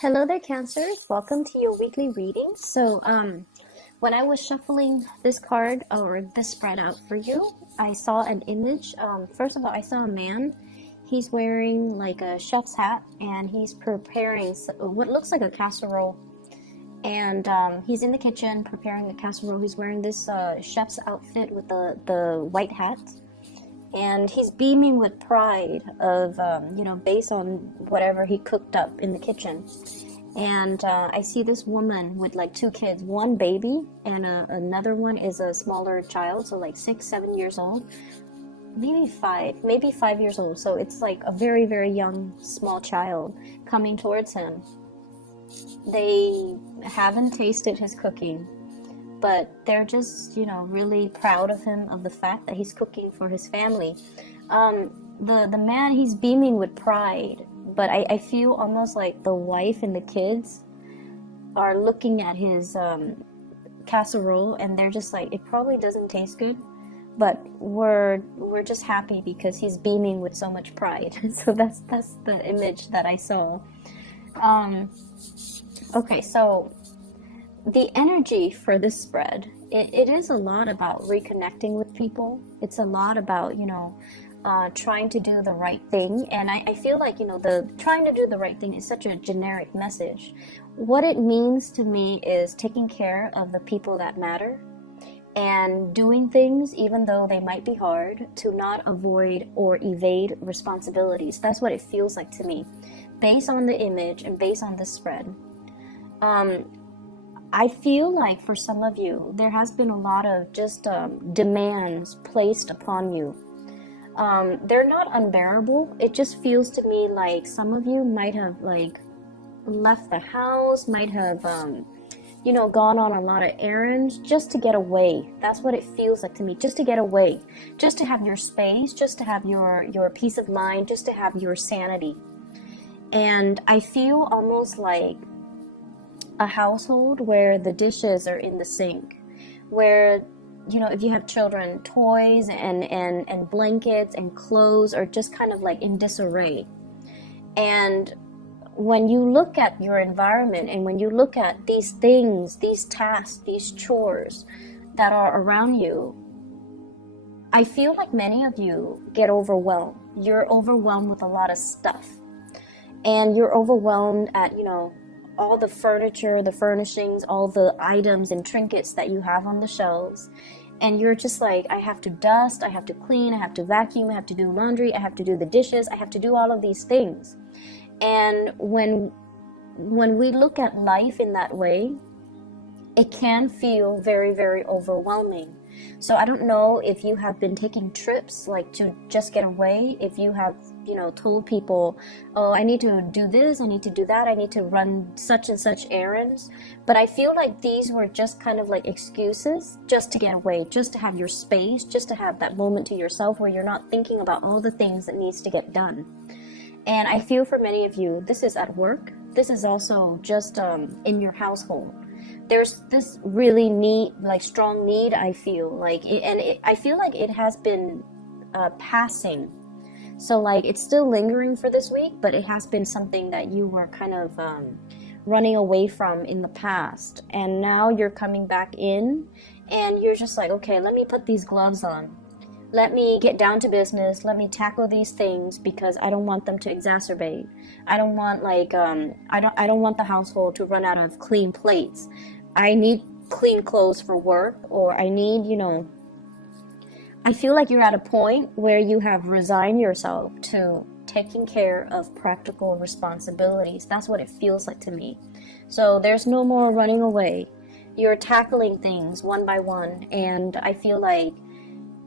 Hello there, Cancers. Welcome to your weekly reading. When I was shuffling this card or this spread out for you, I saw an image. First of all, I saw a man. He's wearing like a chef's hat and he's preparing what looks like a casserole. And he's in the kitchen preparing the casserole. He's wearing this chef's outfit with the white hat. And he's beaming with pride of, based on whatever he cooked up in the kitchen. And I see this woman with like two kids, one baby and another one is a smaller child, so like 6, 7 years old, maybe 5 years old. So it's like a very, very young, small child coming towards him. They haven't tasted his cooking, but they're just, really proud of him, of the fact that he's cooking for his family. The man, he's beaming with pride, but I feel almost like the wife and the kids are looking at his casserole and they're just like, it probably doesn't taste good, but we're just happy because he's beaming with so much pride. So that's the image that I saw. Okay, so the energy for this spread, it is a lot about reconnecting with people. It's a lot about, trying to do the right thing. And I feel like, the trying to do the right thing is such a generic message. What it means to me is taking care of the people that matter and doing things, even though they might be hard, to not avoid or evade responsibilities. That's what it feels like to me, based on the image and based on this spread. I feel like for some of you, there has been a lot of just demands placed upon you. They're not unbearable. It just feels to me like some of you might have like left the house, might have, gone on a lot of errands just to get away. That's what it feels like to me, just to get away, just to have your space, just to have your peace of mind, just to have your sanity. And I feel almost like a household where the dishes are in the sink, where, if you have children, toys and blankets and clothes are just kind of like in disarray. And when you look at your environment and when you look at these things, these tasks, these chores that are around you, I feel like many of you get overwhelmed. You're overwhelmed with a lot of stuff. And you're overwhelmed at, all the furniture, the furnishings, all the items and trinkets that you have on the shelves. And you're just like, I have to dust, I have to clean, I have to vacuum, I have to do laundry, I have to do the dishes, I have to do all of these things. And when we look at life in that way, it can feel very, very overwhelming. So I don't know if you have been taking trips like to just get away, if you have, told people, oh, I need to do this, I need to do that, I need to run such and such errands. But I feel like these were just kind of like excuses just to get away, just to have your space, just to have that moment to yourself where you're not thinking about all the things that needs to get done. And I feel for many of you, this is at work. This is also just in your household. There's this really strong need, I feel like, I feel like it has been passing. So like it's still lingering for this week, but it has been something that you were kind of running away from in the past. And now you're coming back in and you're just like, okay, let me put these gloves on. Let me get down to business. Let me tackle these things because I don't want them to exacerbate. I don't want I don't want the household to run out of clean plates. I need clean clothes for work, or I need, I feel like you're at a point where you have resigned yourself to taking care of practical responsibilities. That's what it feels like to me. So there's no more running away. You're tackling things one by one, and I feel like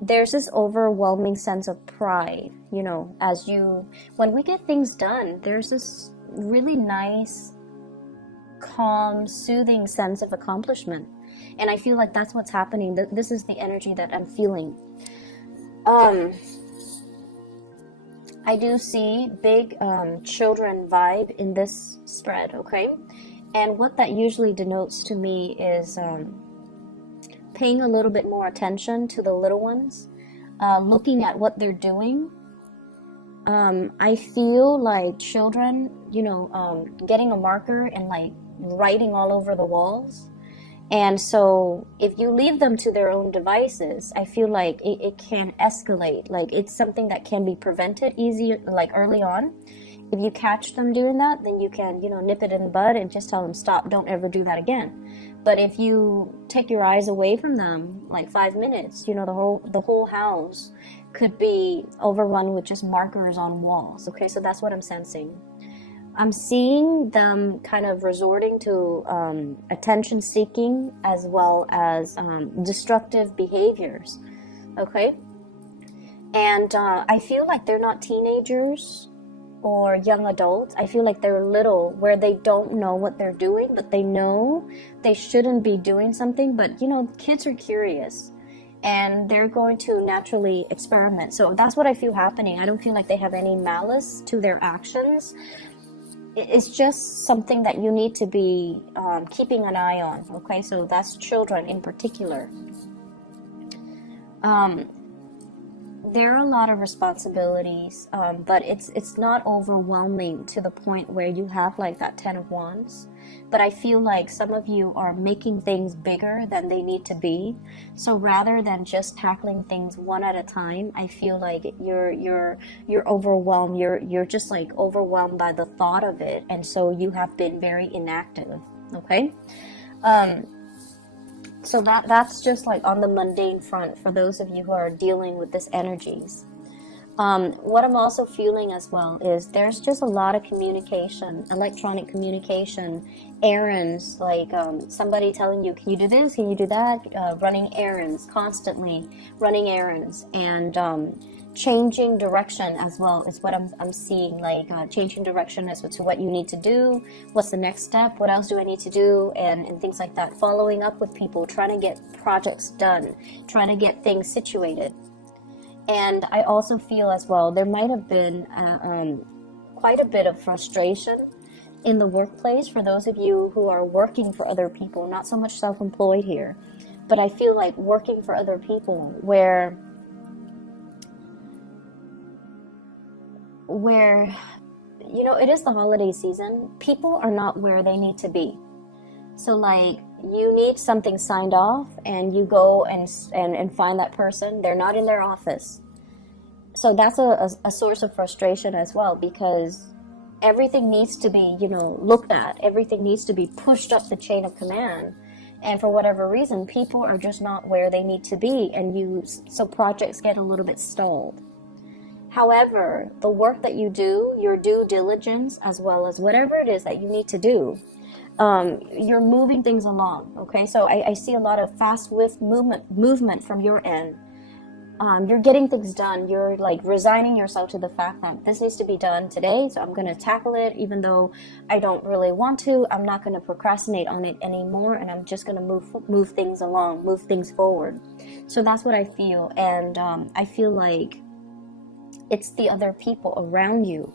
there's this overwhelming sense of pride, when we get things done, there's this really nice, calm, soothing sense of accomplishment. And I feel like that's what's happening. This is the energy that I'm feeling. I do see big children vibe in this spread, okay? And what that usually denotes to me is paying a little bit more attention to the little ones, looking at what they're doing, I feel like children, getting a marker and like writing all over the walls. And so if you leave them to their own devices, I feel like it can escalate. Like it's something that can be prevented easy, like early on. If you catch them doing that, then you can, nip it in the bud and just tell them, stop, don't ever do that again. But if you take your eyes away from them, like 5 minutes, the whole house could be overrun with just markers on walls. Okay, so that's what I'm sensing. I'm seeing them kind of resorting to attention seeking as well as destructive behaviors. Okay, and I feel like they're not teenagers or young adults. I feel like they're little, where they don't know what they're doing, but they know they shouldn't be doing something. But kids are curious and they're going to naturally experiment. So that's what I feel happening. I don't feel like they have any malice to their actions. It's just something that you need to be keeping an eye on. Okay, so that's children in particular. There are a lot of responsibilities, but it's not overwhelming to the point where you have like that 10 of Wands. But I feel like some of you are making things bigger than they need to be. So rather than just tackling things one at a time, I feel like you're overwhelmed. You're just like overwhelmed by the thought of it, and so you have been very inactive. Okay. So that's just like on the mundane front for those of you who are dealing with this energies. What I'm also feeling as well is there's just a lot of communication, electronic communication, errands, like somebody telling you, can you do this, can you do that, running errands, constantly running errands, and changing direction as well is what I'm seeing, like changing direction as to what you need to do, what's the next step, what else do I need to do, and things like that. Following up with people, trying to get projects done, trying to get things situated. And I also feel as well there might have been quite a bit of frustration in the workplace for those of you who are working for other people, not so much self-employed here, but I feel like working for other people where it is the holiday season. People are not where they need to be. So like you need something signed off and you go and find that person. They're not in their office. So that's a source of frustration as well, because everything needs to be, looked at. Everything needs to be pushed up the chain of command. And for whatever reason, people are just not where they need to be. So projects get a little bit stalled. However, the work that you do, your due diligence, as well as whatever it is that you need to do, you're moving things along. Okay, so I see a lot of fast swift movement from your end. You're getting things done. You're like resigning yourself to the fact that this needs to be done today, so I'm going to tackle it even though I don't really want to. I'm not going to procrastinate on it anymore, and I'm just going to move things along, move things forward. So that's what I feel, and I feel like it's the other people around you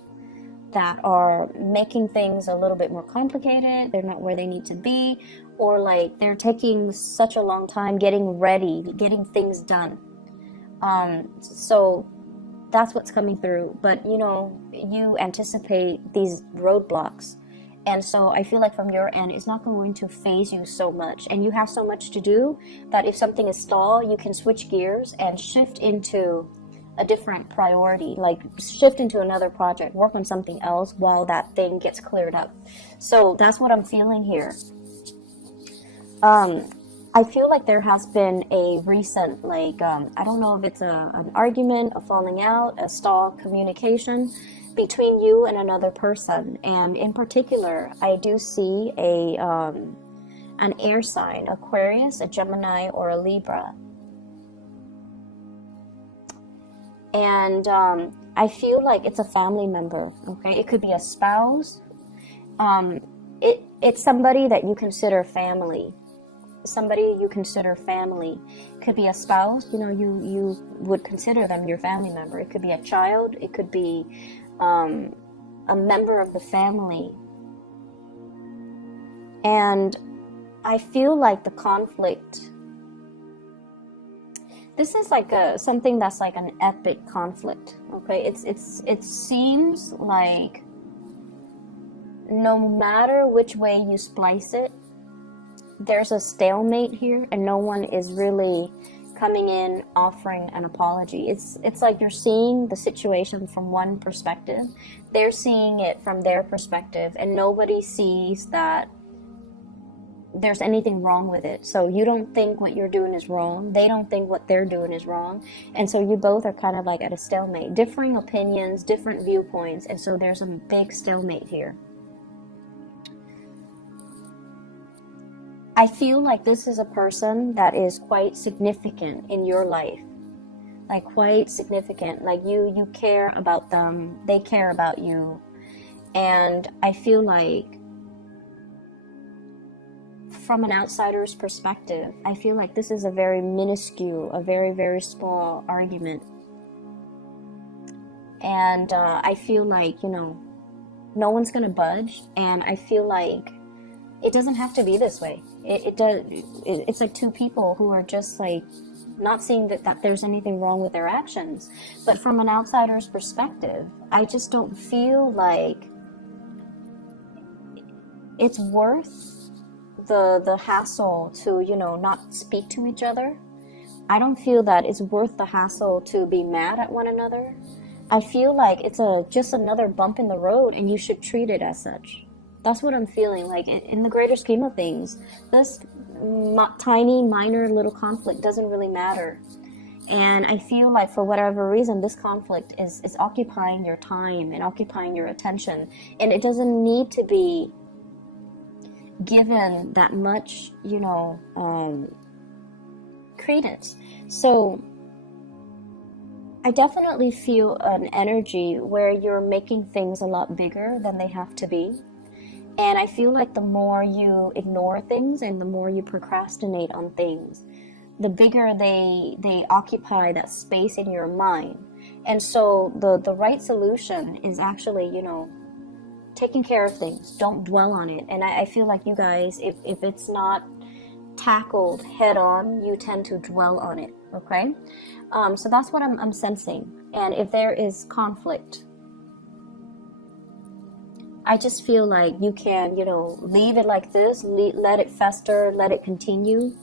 that are making things a little bit more complicated. They're not where they need to be, or like they're taking such a long time getting ready, getting things done. So that's what's coming through. But you anticipate these roadblocks, and so I feel like from your end it's not going to phase you so much, and you have so much to do that if something is stalled, you can switch gears and shift into a different priority, like shift into another project, work on something else while that thing gets cleared up. So that's what I'm feeling here. I feel like there has been a recent, I don't know if it's an argument, a falling out, a stall communication between you and another person. And in particular, I do see an air sign, Aquarius, a Gemini, or a Libra. And I feel like it's a family member, okay? It could be a spouse. It's somebody that you consider family. Somebody you consider family. It could be a spouse, you would consider them your family member. It could be a child. It could be a member of the family. And I feel like the conflict This is like something that's like an epic conflict. Okay, it seems like no matter which way you splice it, there's a stalemate here, and no one is really coming in offering an apology. It's like you're seeing the situation from one perspective, they're seeing it from their perspective, and nobody sees that there's anything wrong with it. So you don't think what you're doing is wrong, they don't think what they're doing is wrong, and so you both are kind of like at a stalemate, differing opinions, different viewpoints, and so there's a big stalemate here. I feel like this is a person that is quite significant in your life, like quite significant, like you care about them, they care about you, and I feel like from an outsider's perspective, I feel like this is a very minuscule, a very, very small argument. And I feel like, no one's going to budge. And I feel like it doesn't have to be this way. It's like two people who are just like not seeing that there's anything wrong with their actions. But from an outsider's perspective, I just don't feel like it's worth the hassle to not speak to each other. I don't feel that it's worth the hassle to be mad at one another. I feel like it's just another bump in the road, and you should treat it as such. That's what I'm feeling like. In the greater scheme of things, this tiny minor little conflict doesn't really matter, and I feel like for whatever reason this conflict is occupying your time and occupying your attention, and it doesn't need to be given that much, credence. So I definitely feel an energy where you're making things a lot bigger than they have to be. And I feel like the more you ignore things and the more you procrastinate on things, the bigger they occupy that space in your mind. And so the right solution is actually, taking care of things. Don't dwell on it. And I feel like you guys, if it's not tackled head on, you tend to dwell on it. Okay? So that's what I'm sensing. And if there is conflict, I just feel like you can, leave it like this, let it fester, let it continue.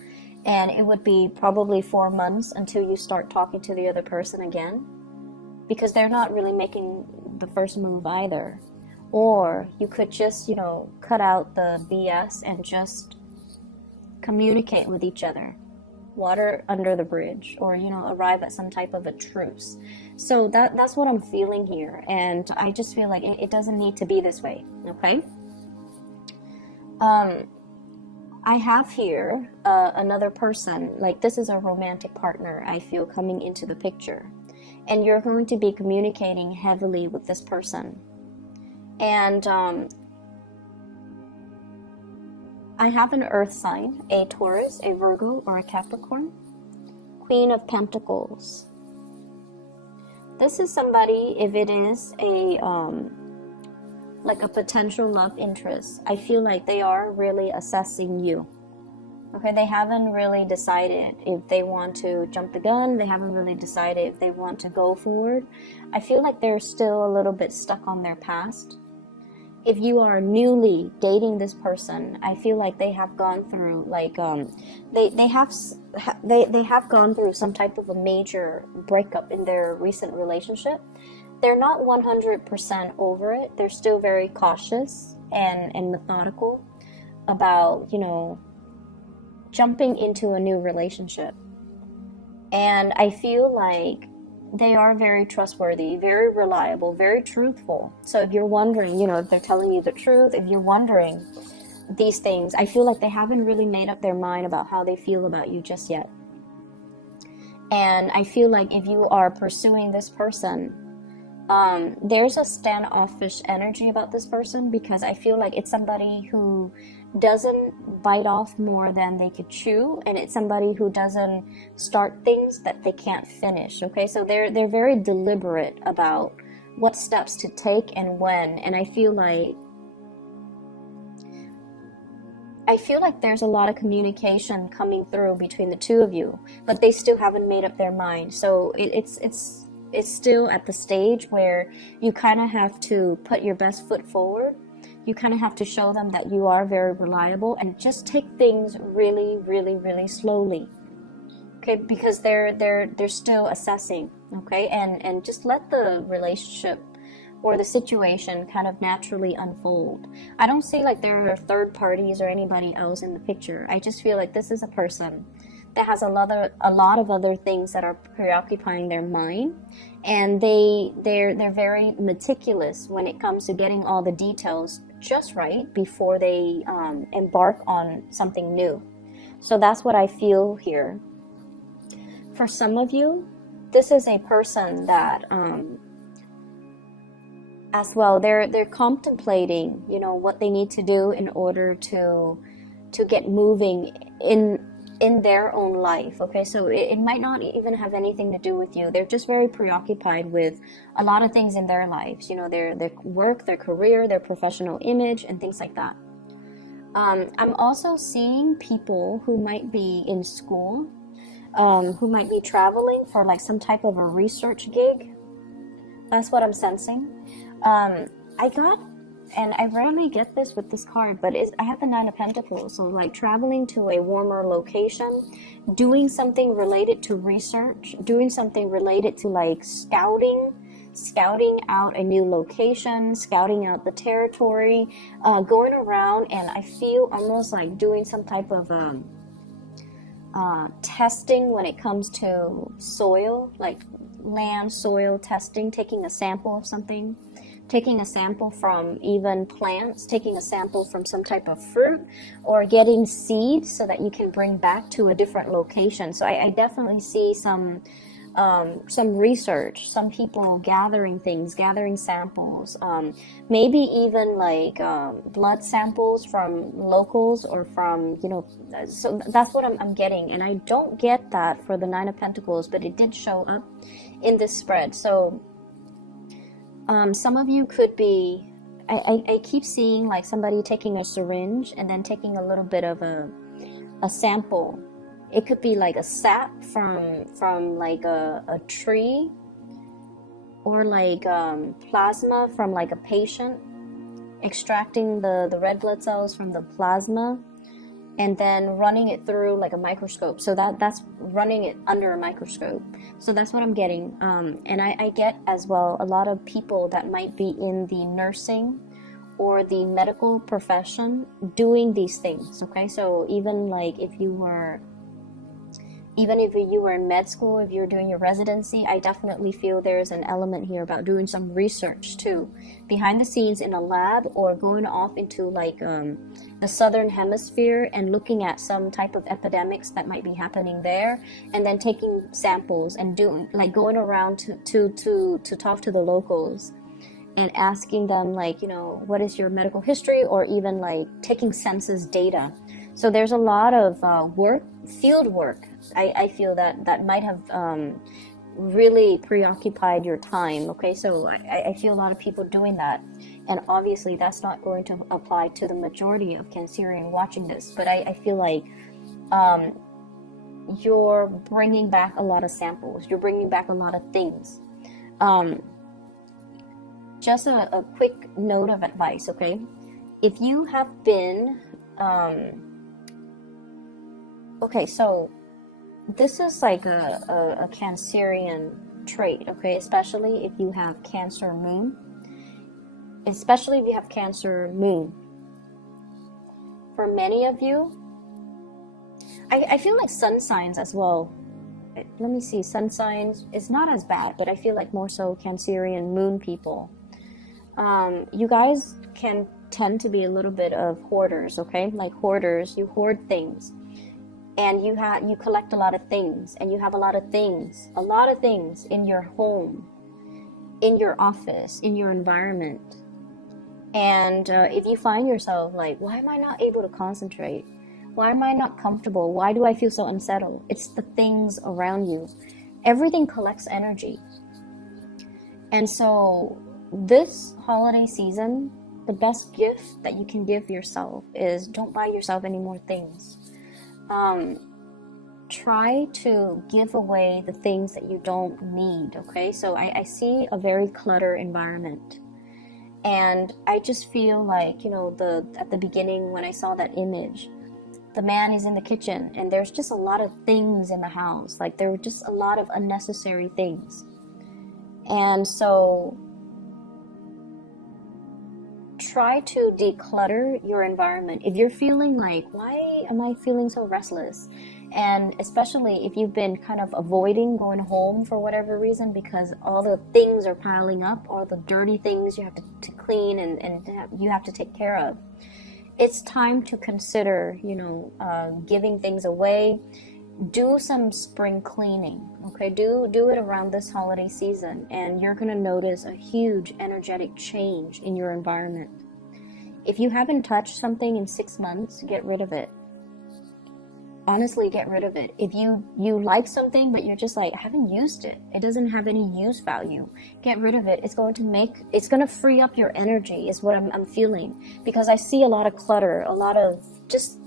And it would be probably 4 months until you start talking to the other person again, because they're not really making the first move either. Or you could just, cut out the BS and just communicate with each other. Water under the bridge, or, arrive at some type of a truce. So that's what I'm feeling here. And I just feel like it doesn't need to be this way. Okay? I have here another person, like this is a romantic partner, I feel, coming into the picture. And you're going to be communicating heavily with this person. And I have an earth sign, a Taurus, a Virgo, or a Capricorn. Queen of Pentacles. This is somebody, if it is like a potential love interest, I feel like they are really assessing you. Okay, they haven't really decided if they want to jump the gun. They haven't really decided if they want to go forward. I feel like they're still a little bit stuck on their past. If you are newly dating this person, I feel like they have gone through they have gone through some type of a major breakup in their recent relationship. They're not 100% over it. They're still very cautious and methodical about, jumping into a new relationship. And I feel like they are very trustworthy, very reliable, very truthful. So if you're wondering, if they're telling you the truth, if you're wondering these things, I feel like they haven't really made up their mind about how they feel about you just yet. And I feel like if you are pursuing this person, there's a standoffish energy about this person, because I feel like it's somebody who doesn't bite off more than they could chew, and it's somebody who doesn't start things that they can't finish. Okay, so they're very deliberate about what steps to take and when. And I feel like I feel like there's a lot of communication coming through between the two of you, but they still haven't made up their mind. So it's still at the stage where you kind of have to put your best foot forward. You kind of have to show them that you are very reliable, and just take things really, really, really slowly. Okay, because they're still assessing. Okay, and just let the relationship or the situation kind of naturally unfold. I don't see like there are third parties or anybody else in the picture. I just feel like this is a person that has a lot of other things that are preoccupying their mind, and they're very meticulous when it comes to getting all the details just right before they embark on something new. So that's what I feel here. For some of you, this is a person that as well, they're contemplating, you know, what they need to do in order to get moving in their own life. Okay, so it might not even have anything to do with you. They're just very preoccupied with a lot of things in their lives, you know, their work, their career, their professional image, and things like that. I'm also seeing people who might be in school, who might be traveling for like some type of a research gig. That's what I'm sensing. I got, and I rarely get this with this card, but I have the Nine of Pentacles. So like traveling to a warmer location, doing something related to research, doing something related to like scouting out a new location, scouting out the territory, going around, and I feel almost like doing some type of testing when it comes to soil, like land soil testing, taking a sample of something, taking a sample from even plants, taking a sample from some type of fruit, or getting seeds so that you can bring back to a different location. So I definitely see some research, some people gathering things, gathering samples, maybe even like blood samples from locals or from, you know, so that's what I'm getting. And I don't get that for the Nine of Pentacles, but it did show up in this spread. So some of you could be, I keep seeing like somebody taking a syringe and then taking a little bit of a sample. It could be like a sap from like a tree, or like plasma from like a patient, extracting the red blood cells from the plasma and then running it through like a microscope. So that's running it under a microscope. So that's what I'm getting. And I get as well a lot of people that might be in the nursing or the medical profession doing these things. Okay, so even like if you were in med school, if you're doing your residency, I definitely feel there's an element here about doing some research too, behind the scenes in a lab, or going off into like the southern hemisphere and looking at some type of epidemics that might be happening there, and then taking samples and doing like going around to talk to the locals and asking them like, you know, what is your medical history, or even like taking census data. So there's a lot of field work. I feel that might have really preoccupied your time. Okay, so I feel a lot of people doing that, and obviously that's not going to apply to the majority of Cancerian watching this, but I feel like you're bringing back a lot of samples, you're bringing back a lot of things. Just a quick note of advice, okay? If you have been okay, so this is like a Cancerian trait, okay? Especially if you have Cancer moon. Especially if you have Cancer moon. For many of you, I feel like sun signs as well. Let me see, sun signs is not as bad, but I feel like more so Cancerian moon people. You guys can tend to be a little bit of hoarders, okay? Like hoarders, you hoard things. And you collect a lot of things, and you have a lot of things in your home, in your office, in your environment. And if you find yourself like, why am I not able to concentrate? Why am I not comfortable? Why do I feel so unsettled? It's the things around you. Everything collects energy. And so this holiday season, the best gift that you can give yourself is don't buy yourself any more things. Try to give away the things that you don't need, okay? So I see a very cluttered environment. And I just feel like, you know, at the beginning when I saw that image, the man is in the kitchen and there's just a lot of things in the house. Like there were just a lot of unnecessary things. And so try to declutter your environment. If you're feeling like, why am I feeling so restless? And especially if you've been kind of avoiding going home for whatever reason because all the things are piling up, all the dirty things you have to clean and you have to take care of. It's time to consider, you know, giving things away. Do some spring cleaning, okay? Do it around this holiday season, and you're going to notice a huge energetic change in your environment. If you haven't touched something in 6 months, get rid of it. Honestly, get rid of it. If you like something, but you're just like, I haven't used it, it doesn't have any use value, get rid of it. It's going to free up your energy, is what I'm feeling. Because I see a lot of clutter, a lot of just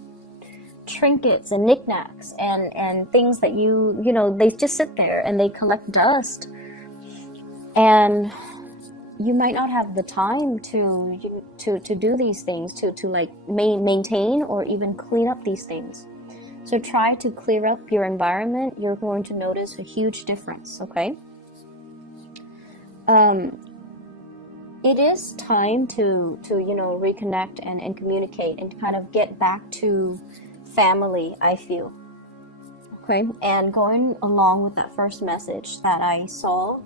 trinkets and knickknacks and things that you know, they just sit there and they collect dust. And you might not have the time to do these things, to like maintain or even clean up these things. So try to clear up your environment. You're going to notice a huge difference, okay? It is time to you know, reconnect and communicate and kind of get back to family, I feel. Okay? And going along with that first message that I saw,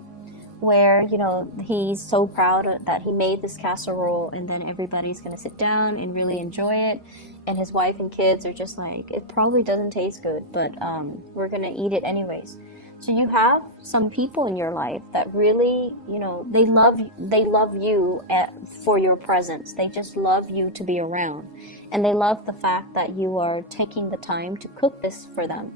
where, you know, he's so proud that he made this casserole and then everybody's going to sit down and really enjoy it. And his wife and kids are just like, it probably doesn't taste good, but we're going to eat it anyways. So you have some people in your life that really, you know, they love you for your presence. They just love you to be around. And they love the fact that you are taking the time to cook this for them.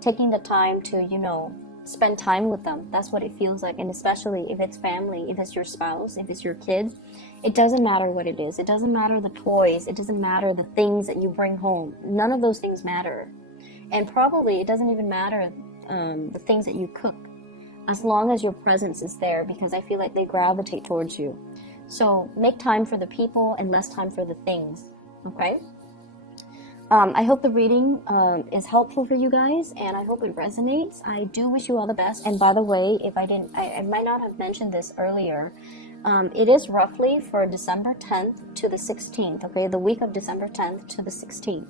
Taking the time to, you know, spend time with them. That's what it feels like. And especially if it's family, if it's your spouse, if it's your kid, it doesn't matter what it is. It doesn't matter the toys. It doesn't matter the things that you bring home. None of those things matter. And probably it doesn't even matter the things that you cook, as long as your presence is there, because I feel like they gravitate towards you. So make time for the people and less time for the things, okay? I hope the reading is helpful for you guys, and I hope it resonates. I do wish you all the best. And by the way, if I might not have mentioned this earlier, it is roughly for December 10th to the 16th, okay? The week of December 10th to the 16th.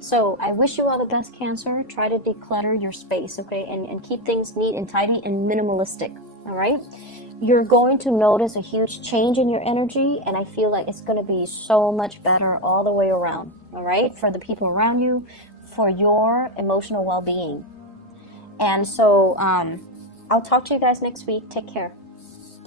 So I wish you all the best, Cancer. Try to declutter your space, okay? And keep things neat and tidy and minimalistic, all right? You're going to notice a huge change in your energy, and I feel like it's going to be so much better all the way around, all right? For the people around you, for your emotional well-being. And so I'll talk to you guys next week. Take care.